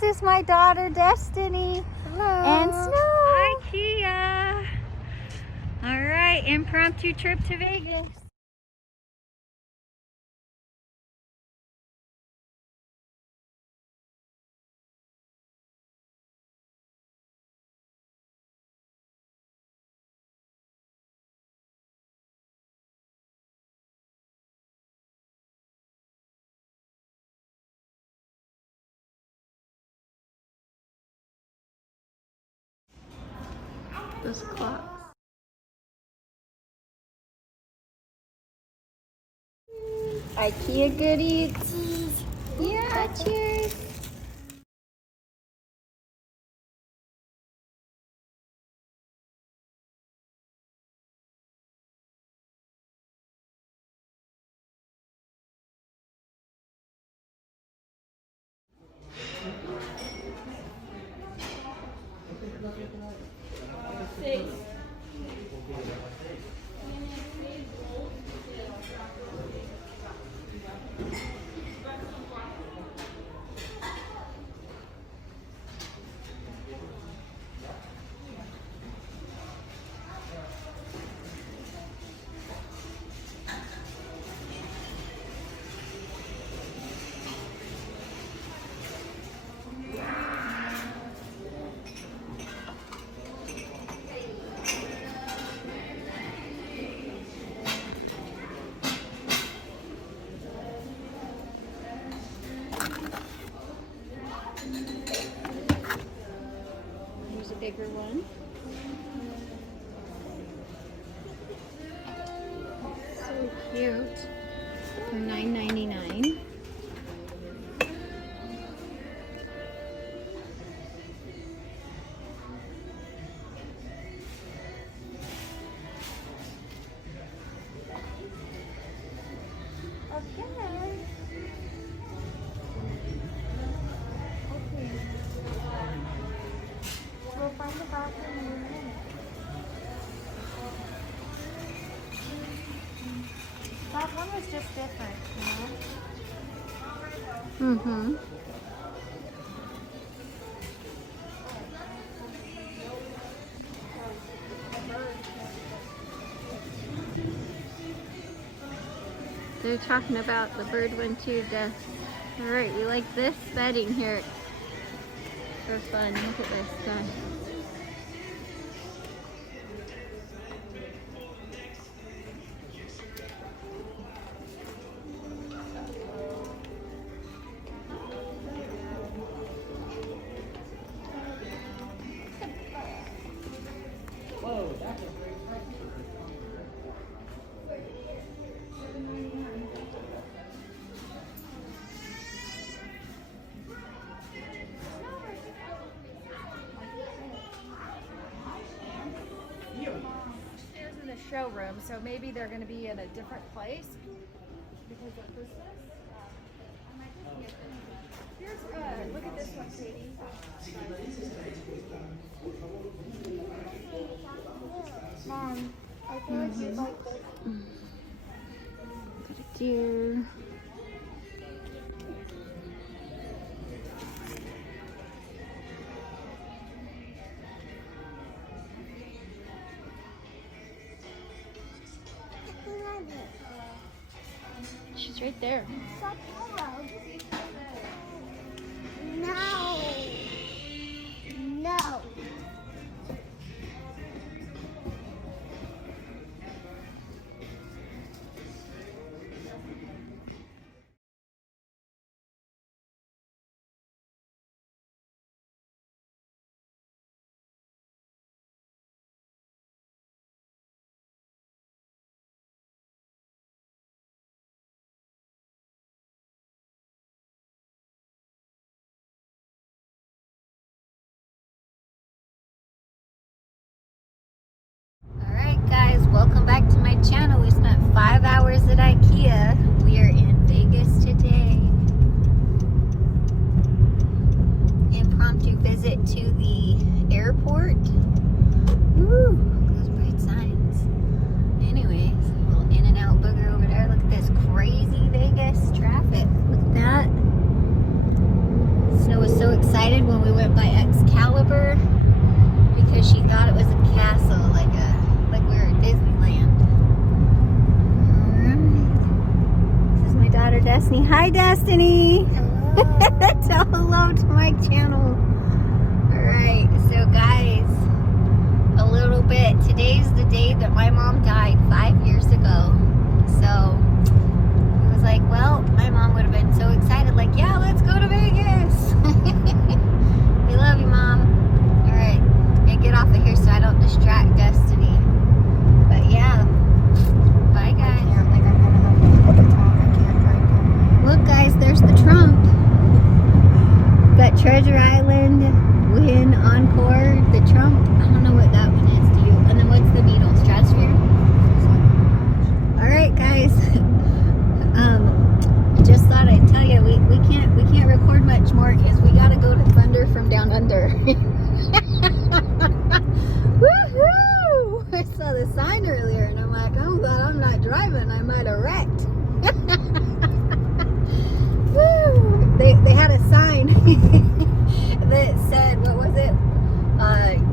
This is my daughter Destiny. Hello. And Snow. IKEA. All right, impromptu trip to Vegas. Those clocks. IKEA goodies. Yeah, cheers. Here's a bigger one. So cute. For $9.99. We'll find the bathroom in a minute. That one was just different, you know? Mm-hmm. They're talking about the bird one too, Des. Alright, we like this bedding here. For fun. Look at this guy. Whoa, that's a great There's in the showroom, so maybe they're going to be in a different place because of Christmas. Here's look at this one, Katie. Mom, I feel like you'd like this. Got a deer. She's right there. No. No. Guys, welcome back to my channel. We spent 5 hours at IKEA. We are in Vegas today. Impromptu visit to the airport. Woo, those bright signs. Anyways, a little In-N-Out booger over there. Look at this crazy Vegas traffic. Look at that. Snow is so excited excited when we went by Excalibur because she thought it was a castle, like we were at Disneyland. Alright. This is my daughter Destiny. Hi Destiny! Hello! Tell hello to my channel. Alright, so guys, a little bit. Today's the day that my mom died 5 years ago. So it was like, well, my mom would have been so excited, like, yeah, let's go to Vegas. We love you, Mom. All right, and get off of here so I don't distract Destiny. But yeah, bye guys. Yeah, like I'm gonna have to talk. I can't drive down. Look, guys, there's the Trump. Got Treasure Island, Win, Encore, the Trump. I don't know what that one is to you. And then what's the Beetle? Stratosphere? All right, guys. I just thought I'd tell you we can't record much more because we gotta go to Thunder from Down Under. Woohoo! I saw the sign earlier and I'm like, oh God, I'm not driving. I might have wrecked. Woo! They had a sign that said, what was it?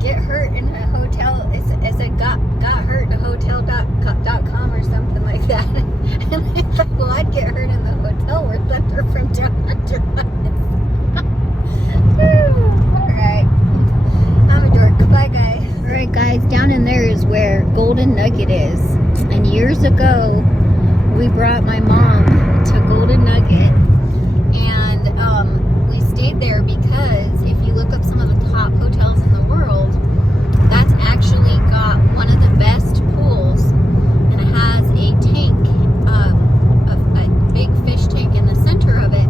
Get hurt in a hotel. It said got hurt in a hotel.com or something like that. And I thought, well, I'd get hurt in the hotel where Thunder from Down Under was. Alright. I'm a dork. Bye guys. Alright guys, down in there is where Golden Nugget is. And years ago, we brought my mom to Golden Nugget. And we stayed there because if you look up some of the top hotels in the world, that's actually got one of the best pools, and it has a tank, a big fish tank in the center of it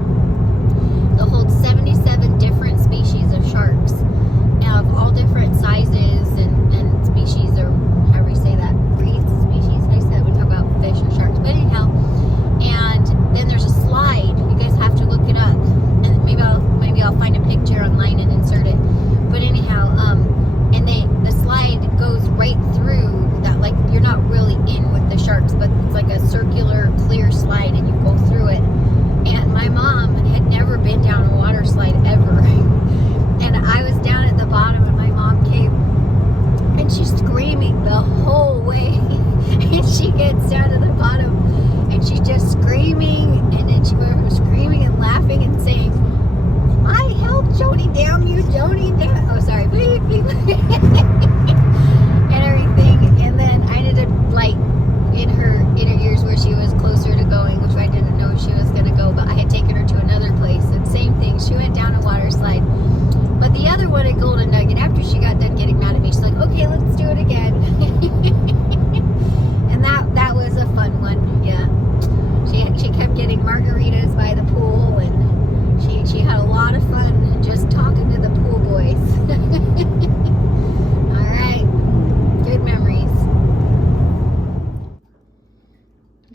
that holds 77 different species of sharks of all different sizes and species, or however you say that, breeds, species. I said we talk about fish and sharks, but anyhow. And then there's a slide. You guys have to look it up, and maybe I'll find a picture online and insert it. But anyhow, and the slide goes right through that, like you're not really in with the sharks, but it's like a circular clear slide and you go through it. And my mom had never been down a water slide ever. And I was down at the bottom and my mom came and she's screaming the whole way. And she gets down to the bottom and she's just screaming, and then she was screaming and laughing and saying, "My help, Jody, damn you, Jody, damn." Oh, sorry, beep, beep. And everything. And then I ended up like in her ears where she was closer to going, which I didn't know she was gonna go, but I had taken her to another place. And same thing, she went down a water slide. But the other one at Golden Nugget, after she got done getting mad at me, she's like, "Okay, let's do it again." And that was a fun one, yeah. She kept getting margaritas by the pool, and she had a lot of fun just talking to the pool boys. All right, good memories.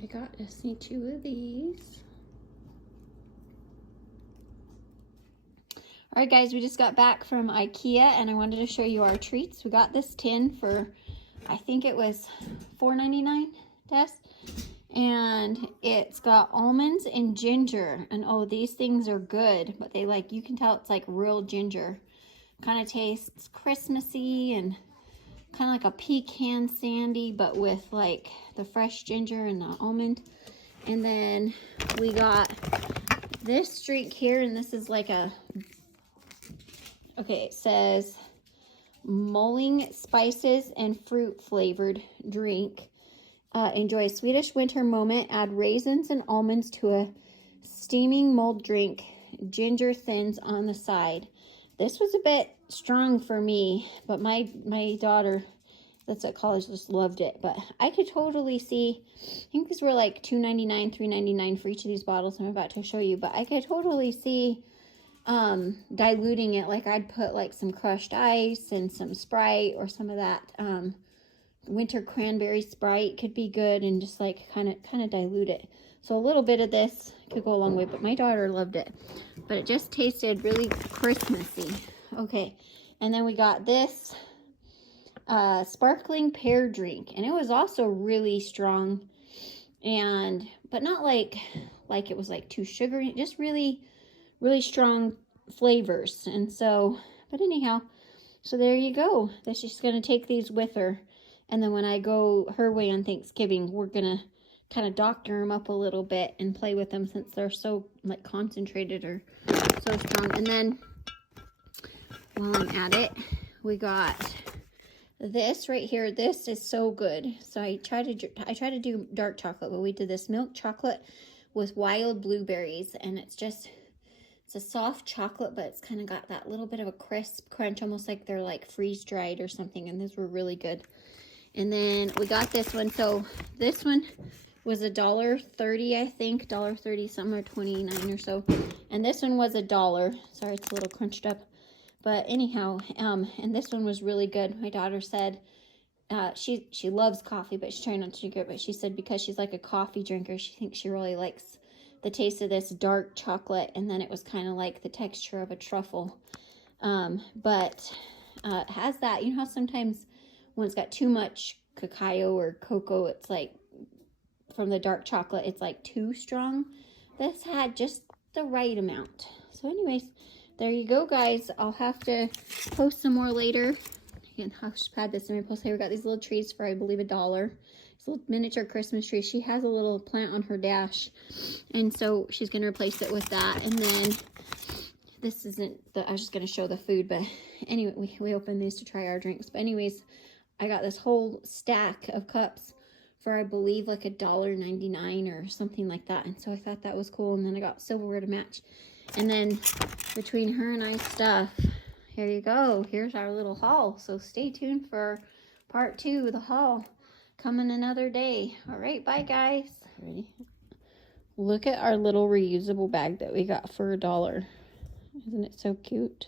I got to see 2 of these. All right, guys, we just got back from IKEA, and I wanted to show you our treats. We got this tin for, I think it was $4.99, Des? And it's got almonds and ginger. And oh, these things are good, but they like, you can tell it's like real ginger. Kind of tastes Christmassy and kind of like a pecan sandy, but with like the fresh ginger and the almond. And then we got this drink here, and this is like a, okay, it says mulling spices and fruit flavored drink. Enjoy a Swedish winter moment. Add raisins and almonds to a steaming mulled drink. Ginger thins on the side. This was a bit strong for me, but my daughter that's at college just loved it. But I could totally see, I think these were like $2.99, $3.99 for each of these bottles I'm about to show you. But I could totally see diluting it. Like I'd put like some crushed ice and some Sprite, or some of that winter cranberry Sprite could be good, and just like kind of dilute it. So a little bit of this could go a long way, but my daughter loved it. But it just tasted really Christmassy. Okay, and then we got this sparkling pear drink, and it was also really strong, but not like it was like too sugary, just really strong flavors. And so, but anyhow, so there you go. That she's going to take these with her. And then when I go her way on Thanksgiving, we're going to kind of doctor them up a little bit and play with them since they're so like concentrated or so strong. And then while I'm at it, we got this right here. This is so good. So I try to do dark chocolate, but we did this milk chocolate with wild blueberries, and it's a soft chocolate, but it's kind of got that little bit of a crisp crunch, almost like they're like freeze dried or something. And these were really good. And then we got this one. So this one was $1.30, I think, $1.30 something, or 29 or so. And this one was $1. Sorry, it's a little crunched up. But anyhow, and this one was really good. My daughter said she loves coffee, but she's trying not to drink it. But she said because she's like a coffee drinker, she thinks she really likes the taste of this dark chocolate. And then it was kind of like the texture of a truffle. But it has that, you know how sometimes when it's got too much cacao or cocoa, it's like from the dark chocolate, it's like too strong. This had just the right amount. So anyways, there you go, guys. I'll have to post some more later. Again, I'll just add this in my post. We got these little trees for, I believe, $1. It's a little miniature Christmas tree. She has a little plant on her dash, and so she's going to replace it with that. And then this isn't I was just going to show the food, but anyway, we opened these to try our drinks. But anyways, I got this whole stack of cups for, I believe, like $1.99 or something like that. And so I thought that was cool. And then I got silverware to match. And then between her and I stuff, here you go. Here's our little haul. So stay tuned for part 2 of the haul coming another day. All right, bye guys. Ready? Look at our little reusable bag that we got for $1. Isn't it so cute?